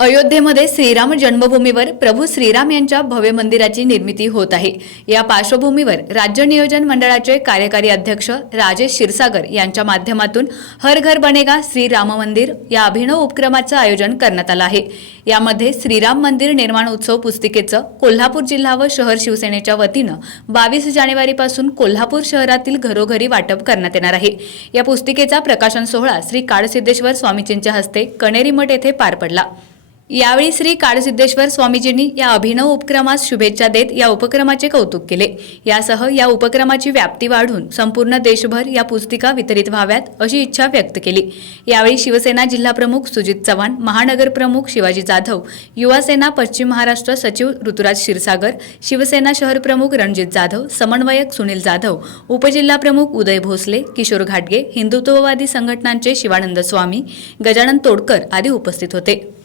अयोध्येमध्ये श्रीराम जन्मभूमीवर प्रभू श्रीराम यांच्या भव्य मंदिराची निर्मिती होत आहे. या पार्श्वभूमीवर राज्य नियोजन मंडळाचे कार्यकारी अध्यक्ष राजेश क्षीरसागर यांच्या माध्यमातून हर घर बनेगा श्रीराम मंदिर या अभिनव उपक्रमाचं आयोजन करण्यात आलं आहे. यामध्ये श्रीराम मंदिर निर्माण उत्सव पुस्तिकेचं कोल्हापूर जिल्हा व शहर शिवसेनेच्या वतीनं बावीस जानेवारीपासून कोल्हापूर शहरातील घरोघरी वाटप करण्यात येणार आहे. या पुस्तिकेचा प्रकाशन सोहळा श्री काळसिद्धेश्वर स्वामीजींच्या हस्ते कणेरीमठ येथे पार पडला. यावेळी श्री काळसिद्धेश्वर स्वामीजींनी या अभिनव उपक्रमास शुभेच्छा देत या उपक्रमाचे कौतुक केले. यासह या उपक्रमाची व्याप्ती वाढून संपूर्ण देशभर या पुस्तिका वितरित व्हाव्यात अशी इच्छा व्यक्त केली. यावेळी शिवसेना जिल्हाप्रमुख सुजित चव्हाण महानगर प्रमुख शिवाजी जाधव युवासेना पश्चिम महाराष्ट्र सचिव ऋतुराज क्षीरसागर शिवसेना शहर प्रमुख रणजित जाधव समन्वयक सुनील जाधव उपजिल्हा प्रमुख उदय भोसले किशोर घाटगे हिंदुत्ववादी संघटनांचे शिवानंद स्वामी गजानन तोडकर आदी उपस्थित होते.